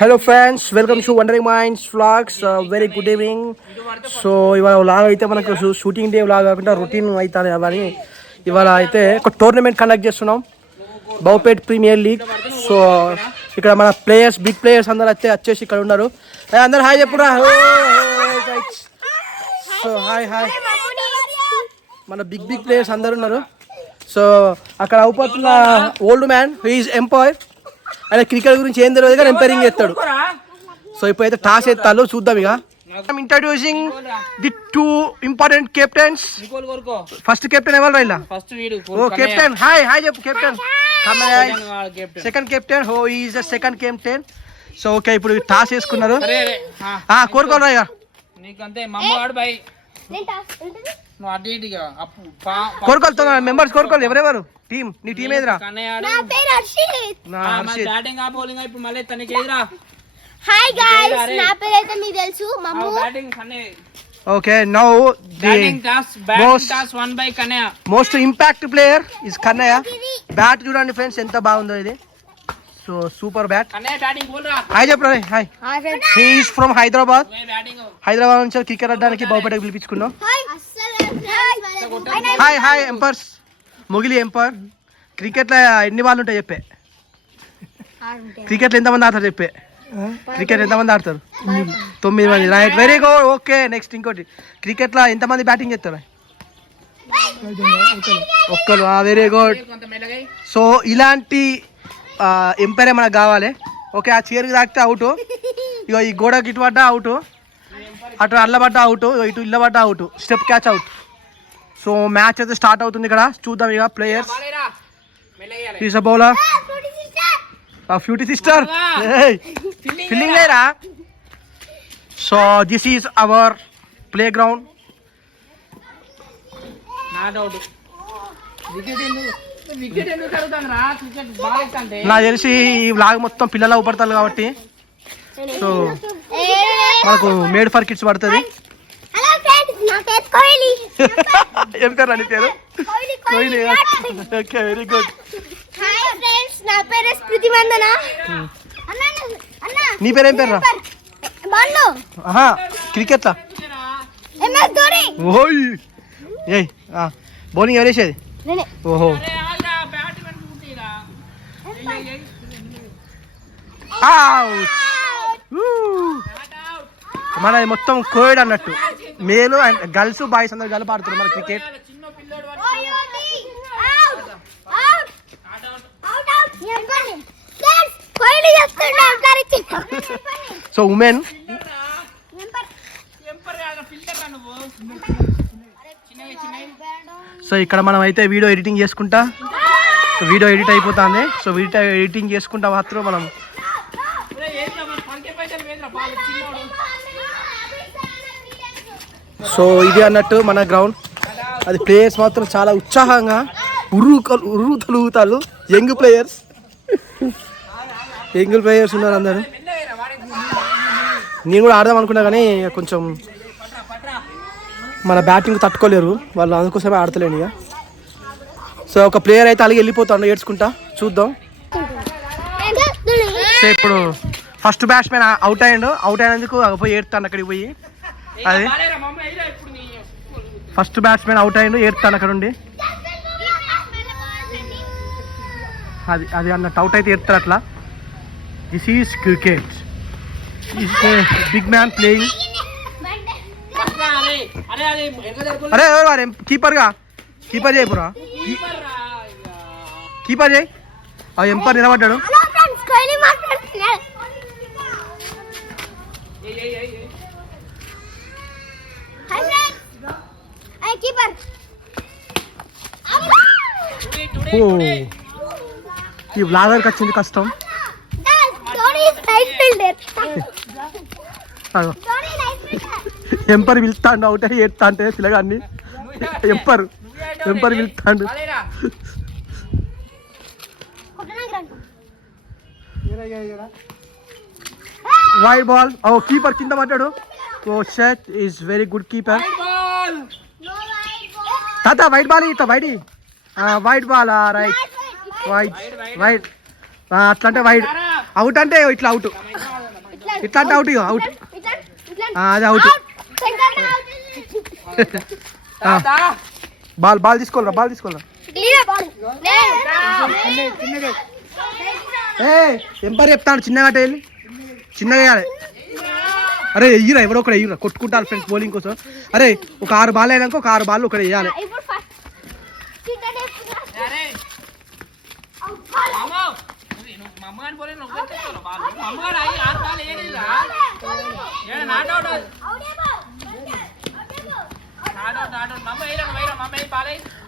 Hello friends, welcome to wondering minds vlogs. Very good evening. So ఇవాళ vlog అయితే మనకు shooting day vlog కాకుండా routine అవుతుంది అవని ఇవాళ అయితే ఒక టోర్నమెంట్ కండక్ట్ చేస్తున్నాం, బౌపేట్ ప్రీమియర్ లీగ్. సో ఇక్కడ మన ప్లేయర్స్, బిగ్ ప్లేయర్స్ అందరు వచ్చేసి ఇక్కడ ఉన్నారు. అందరు హాయ్ చెప్పురా. సో హాయ్ హాయ్, మన బిగ్ ప్లేయర్స్ అందరు ఉన్నారు. సో అక్కడ అవుపతున్న ఓల్డ్ మ్యాన్ హీఈస్ ఎంపైర్. ఆయన క్రికెట్ గురించి ఏం తెలియదు కానీ ఎంపైరింగ్ చేస్తాడు. సో ఇప్పుడైతే టాస్ ఎత్తాలు చూద్దాం. ఇక introducing the two important captains. First captain ఎవరు రైలా? ఓ కెప్టెన్, హాయ్ హాయ్ చెప్పు కెప్టెన్. సెకండ్ కెప్టెన్, హో is the second captain. So okay, ఇప్పుడు టాస్ వేసుకున్నారు. కోరుకోరా ఇక కోరుకోవాలి. మెంబర్స్ కోరుకోవాలి ఎవరెవరు టీం. నీ టీం ఏదిరా? Okay, now most impact player is Kannayya. Bat చూడండి ఫ్రెండ్స్ ఎంత బాగుందో ఇది. So super bat. హాయ్ చెప్పరా. Hi, he is from Hyderabad. Hyderabad నుంచి క్రికెట్ ఆడడానికి బౌపేటకి పిలిపించుకున్నాం. హాయ్ హాయ్ ఎంపైర్స్, మొగిలి ఎంపైర్. క్రికెట్లో ఎన్ని వాళ్ళు ఉంటాయి చెప్పే? క్రికెట్లో ఎంతమంది ఆడతారు చెప్పే? క్రికెట్ ఎంతమంది ఆడతారు? 9 మంది. Right, very good. Okay, next ఇంకోటి, క్రికెట్లో ఎంతమంది బ్యాటింగ్ చేస్తారు? ఒక్కరు. Very good. సో ఇలాంటి ఎంపైరే మనకు కావాలి. ఓకే, ఆ చీరకు తాకితే అవుట్. ఇక ఈ గోడకి ఇటు పడ్డా అవుట్, అటు అల్లబడ్డా అవుట్, ఇటు ఇల్లబడ్డా out, step catch out. So match అయితే స్టార్ట్ అవుతుంది. ఇక్కడ చూద్దాం ఇక ప్లేయర్స్. ఈస్ అ బౌలర్, ఫ్యూటీ సిస్టర్. ఫీల్డింగ్ లేరా? So this is our playground. నాకు తెలిసి ఈ వ్లాగ్ మొత్తం పిల్లలు అవపడతారు కాబట్టి సో మనకు మేడ్ ఫర్ కిడ్స్ పడుతుంది. ఏం పేరు అని పేరు? కోహ్లీ. Okay, very good. నీ పేరు ఏం పేరు రా? క్రికెట్ లా బౌలింగ్ ఎవరు వేసేది? ఓహో, మన మొత్తం కోవిడ్ అన్నట్టు మేలు అండ్ గర్ల్స్ బాయ్స్ అందరు కలిపి ఆడుతున్నారు మన క్రికెట్. So women. సో ఇక్కడ మనం అయితే వీడియో ఎడిటింగ్ చేసుకుంటా, వీడియో ఎడిట్ అయిపోతుంది. సో వీడియో ఎడిటింగ్ చేసుకుంటా మాత్రం మనం. సో ఇది అన్నట్టు మన గ్రౌండ్. అది ప్లేయర్స్ మాత్రం చాలా ఉత్సాహంగా ఉరుగుతారు. యంగ్ ప్లేయర్స్ ఉన్నారు అందరు. నేను కూడా ఆడదాం అనుకున్నా కానీ కొంచెం మన బ్యాటింగ్ తట్టుకోలేరు వాళ్ళు, అందుకోసమే ఆడతలేను ఇక. సో ఒక ప్లేయర్ అయితే అలాగే వెళ్ళిపోతాడు ఏడ్చుకుంటా. చూద్దాం. సో ఇప్పుడు ఫస్ట్ బ్యాట్స్మెన్ అవుట్ అయ్యాడు. అవుట్ అయినందుకు పోయి ఏడుతాను అక్కడికి పోయి. అది ఫస్ట్ బ్యాట్స్మెన్ అవుట్ అయ్యాడు, ఏడుతాను అక్కడ ఉండి. అది అన్నట్టు అవుట్ అయితే ఏడుతారు అట్లా. This is cricket. Big man playing. అరే ఎవరు కీపర్గా? కీపర్ చేయపురా, కీపర్ చేయి. ఎంపైర్ నిలబడ్డాడు. ఈ వ్లాగర్కి వచ్చింది కష్టం. ఎంపర్ పిలుస్తాడు అవుట్ అయ్యి ఏడుతా అంటే పిల్లగాన్ని. ఎంపర్ పిలుస్తాడు. Wide ball. ఓ కీపర్ కింద పడ్డాడు. ఓ షట్ ఈస్ వెరీ గుడ్ కీపర్. తాత వైట్ బాల్ ఇస్తా. White ball. రైట్, వైట్ అట్లా అంటే వైడ్. అవుట్ అంటే ఇట్లా అవుట్. ఇట్లా అంటే అవుట్, అవుట్, అది అవుట్. బాల్ తీసుకోరా, బాల్ తీసుకోరా. ఎంపైర్ చెప్తాడు చిన్నగా వెళ్ళి, చిన్నగా వేయాలి. అరే వెయ్యిరా, ఎవరో ఒకటి వెయ్యిరా, కొట్టుకుంటారు ఫ్రెండ్స్ బౌలింగ్ కోసం. అరే ఒక 6 బాల్ అయినాక ఒక 6 బాల్ ఒకటి వేయాలి.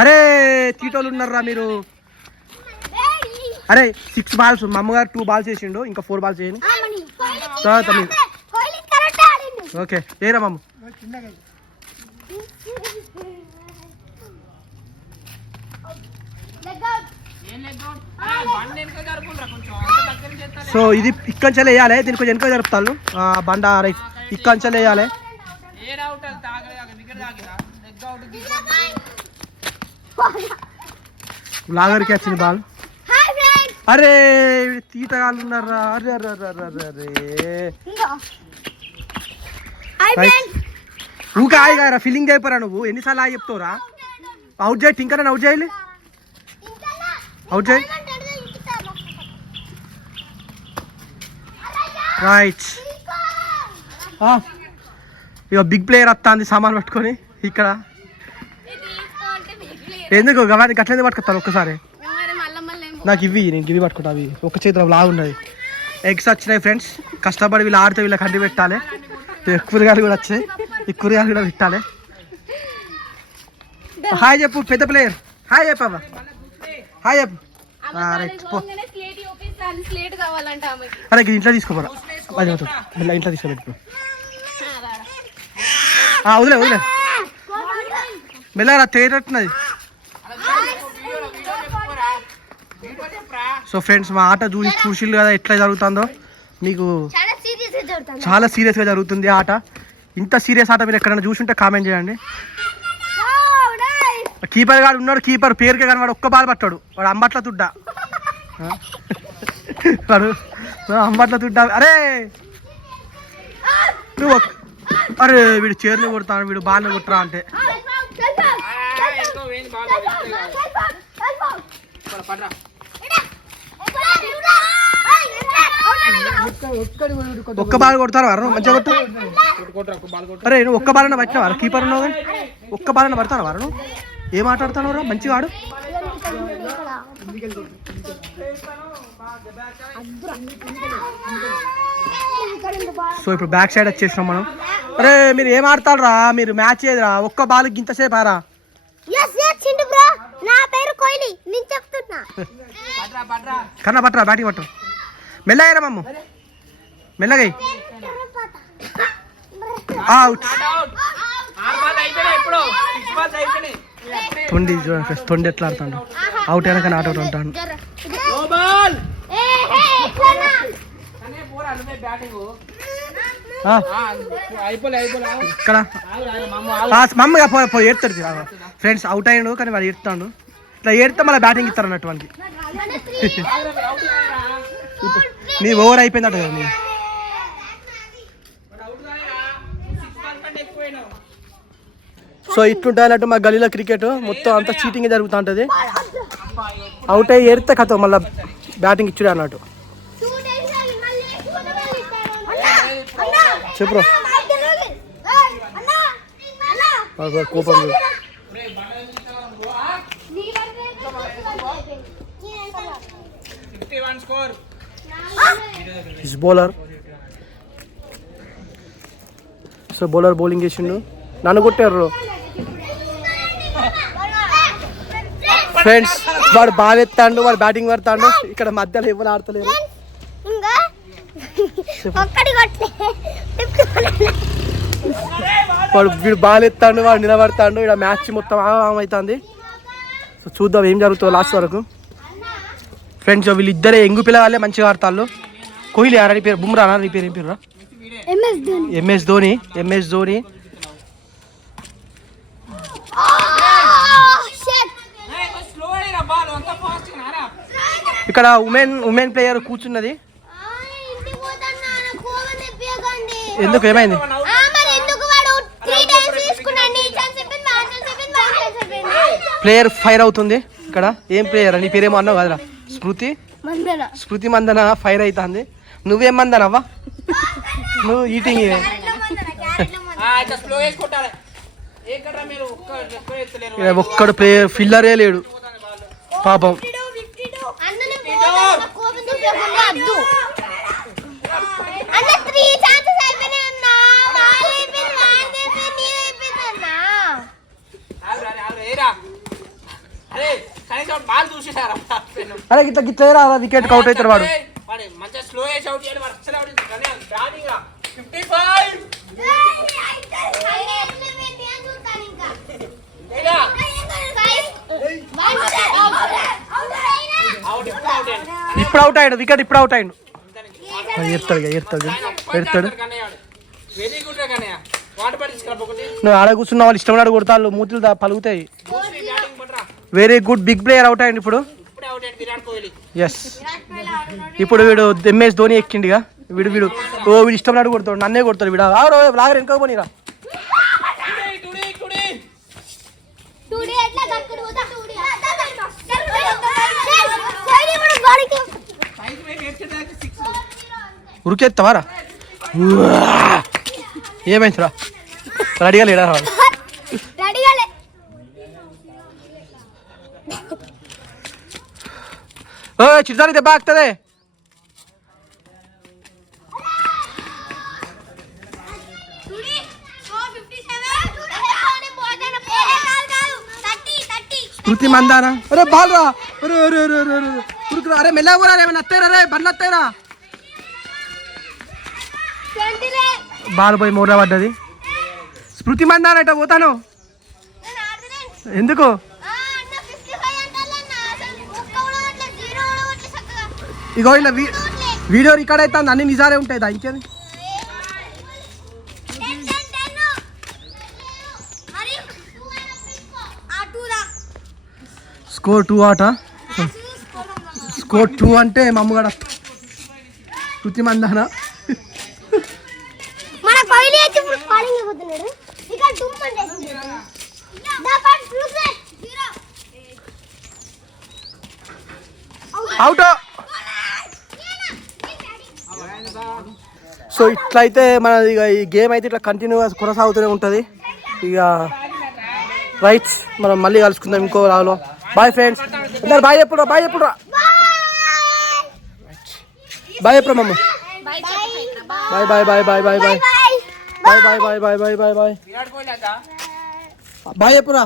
అరే తీటోళ్ళు ఉన్నారా మీరు? అరే 6 బాల్స్, మా అమ్మగారు 2 బాల్స్ వేసిండు, ఇంకా 4 బాల్స్ వేయండి. ఓకే ఏరా మామ. సో ఇది ఇక్కంచెలు వేయాలి, దీనికి కొంచెం వెనక జరుపుతాను బండ. రైట్ ఇక్కంచెలు వేయాలి. లాగర్కి వచ్చింది బాల్. అరే తీటగాళ్ళు ఉన్నారా? అరే అరే అరే అరే ఊకే ఆయిగారా, ఫీలింగ్ అయిపోరా నువ్వు. ఎన్నిసార్లు ఆగి చెప్తావురా? అవుట్ చేయి, ఇంకా అవుట్ చేయాలి, అవుట్ చేయి. రైట్. ఇక బిగ్ ప్లేయర్ వస్తుంది సామాన్ పట్టుకొని ఇక్కడ. ఎందుకు గవాన్ని గట్ల పట్టుకొస్తాను ఒక్కసారి? నాకు ఇవి, నేను ఇవి పట్టుకుంటా. అవి ఒక చేతిలో లాగా ఉన్నది. ఎగ్స్ వచ్చినాయి ఫ్రెండ్స్, కష్టపడి వీళ్ళు ఆడితే వీళ్ళకి కండి పెట్టాలి. కూరగాయలు కూడా వచ్చాయి, ఈ కూరగాయలు కూడా పెట్టాలి. హాయ్ చెప్పు పెద్ద ప్లేయర్, హాయ్ చెప్పు అబ్బా, హాయ్ చెప్పు. అరే ఇంట్లో తీసుకోపోరా, ఇంట్లో తీసుకోబెట్టు. వదిలే వదిలే మెల్లగా తేటట్టున్నది. సో ఫ్రెండ్స్ మా ఆట చూసిళ్ళు కదా ఎట్లా జరుగుతుందో. మీకు చాలా సీరియస్గా జరుగుతుంది ఆట. ఇంత సీరియస్ ఆట మీరు ఎక్కడైనా చూసుంటే కామెంట్ చేయండి. కీపర్ గాడు ఉన్నాడు, కీపర్ పేరుకే కానీ వాడు ఒక్క బాల్ పట్టాడు. వాడు అంబట్ల తుడ్డా, వాడు అంబట్ల తుడ్డా. అరే నువ్వు, అరే వీడు చీరని కొడతాను, వీడు బాల్ని కొట్టరా అంటే. ఒక్క బాల్ కొడతారు వారు, మంచిగా కొట్టు. అరే నువ్వు ఒక్క బాల్ పట్టినవారు, కీపర్ ఉన్నావు కానీ ఒక్క బాల్ పడతాను వారు. ఏం మాట్లాడుతున్నావు? మంచిగా ఆడు. సో ఇప్పుడు బ్యాక్ సైడ్ వచ్చేసినాం మనం. అరే మీరు ఏం ఆడతారా? మీరు మ్యాచ్ ఏదిరా? ఒక్క బాల్ ఇంతసేపు ఆరా? కన్నా పట్టరా, బ్యాటింగ్ పట్టరా, మెల్లగా మమ్మ, మెల్లగా. తొండి తొండి ఎట్లా ఆడుతాడు, అవుట్ అయినా కానీ ఆట ఉంటాడు. ఇక్కడ మమ్మగా పోయి ఏడుతాడు ఫ్రెండ్స్. అవుట్ అయ్యాడు కానీ వాడు ఏడుతాడు. ఇట్లా ఏడితే మళ్ళీ బ్యాటింగ్ ఇస్తారు అన్నట్టు వానికి. నీ ఓవర్ అయిపోయిందట కదా నీ. సో ఇట్లుంటుంది అన్నట్టు మా గలీలో క్రికెట్. మొత్తం అంతా చీటింగ్ జరుగుతూ ఉంటుంది. అవుట్ అయ్యి ఏడితే కథ మళ్ళీ బ్యాటింగ్ ఇచ్చుడే అన్నట్టు. చెప్పు కోపం. బౌలర్, సో బౌలర్ బౌలింగ్ చేసిండు, నన్ను కొట్టారు ఫ్రెండ్స్. వాడు బాల్ ఎత్తాడు, వాడు బ్యాటింగ్ పడతాడు. ఇక్కడ మధ్యలో ఎవరు ఆడతలేరు. వాడు వీడు బాల్ ఎత్తాడు, వాడు నిలబడతాడు. ఇక్కడ మ్యాచ్ మొత్తం అవుతుంది. సో చూద్దాం ఏం జరుగుతుందో లాస్ట్ వరకు ఫ్రెండ్స్. వీళ్ళిద్దరే ఎంగు పిల్లగాళ్ళే మంచిగా ఆడతాళ్ళు. కోహ్లీ ఆడని పేరు, బుమ్రా నీ పేరు ఏం పేరు? ఎంఎస్ ధోని. ఎంఎస్ ధోని. ఇక్కడ ఉమెన్ ప్లేయర్ కూర్చున్నది. ఎందుకు ఏమైంది? ప్లేయర్ ఫైర్ అవుతుంది ఇక్కడ. ఏం ప్లేయర్? నీ పేరేమో అన్నావు కదరా? స్మృతి మందన ఫైర్ అవుతుంది. నువ్వేం మందనవ్వా? నువ్వు ఈటింగ్ ఒక్కడు ప్లేయర్ ఫిల్లరే లేడు పాపం. అరే గిట్లా గిట్లా రా, వికెట్ అవుట్ అవుతారు వాడు. ఇప్పుడు అవుట్ అయ్యాడు వికెట్, ఇప్పుడు అవుట్ అయ్యాడు. ఎడతాడు. నువ్వు ఆడ కూర్చున్న వాళ్ళు ఇష్టం ఆడ కొడతాళ్ళు, మూతులు పలుగుతాయి. Very good, big player out అయ్యండి ఇప్పుడు. ఎస్, ఇప్పుడు వీడు MS ధోని ఎక్కిండిగా. వీడు ఇష్టం నాడు కొడతాడు, నన్నే కొడతాడు వీడు. లాగర్ వెనక పోనీరా. ఉరికెత్తావారా? ఏమైందిరా? రెడీగా లేడా? చిరుదాని దెబ్బ ఆగుతుంది. స్మృతి మందానా? అరే బాల్ రా, అరే మెల్లగా పోరా, ఏమైనా అత్తాయిరా రే, బండ్లు అత్తాయిరా. బాల్ పోయి మూడ పడ్డది. స్మృతి మందాన అట పోతాను. ఎందుకు? ఇగో ఇలా వీడియో రికార్డ్ అవుతుంది, అన్ని నిజాలే ఉంటాయి దా. ఇంకేది? స్కోర్ 2 ఆట. స్కోర్ 2 అంటే మా అమ్మగడ శృతి మందాన. అవుట్. సో ఇట్లయితే మనది ఇక ఈ గేమ్ అయితే ఇట్లా కంటిన్యూగా కొనసాగుతూనే ఉంటుంది ఇక. రైట్, మనం మళ్ళీ కలుసుకుందాం ఇంకో రాలో. బాయ్ ఫ్రెండ్స్, అందరు బాయ్ ఎప్పుడు బాయ్ ఎప్పుడు బాయ్ ఎప్పుడు మమ్మ bye bye bye bye bye bye bye bye bye bye bye bye bye bye ఎప్పుడా?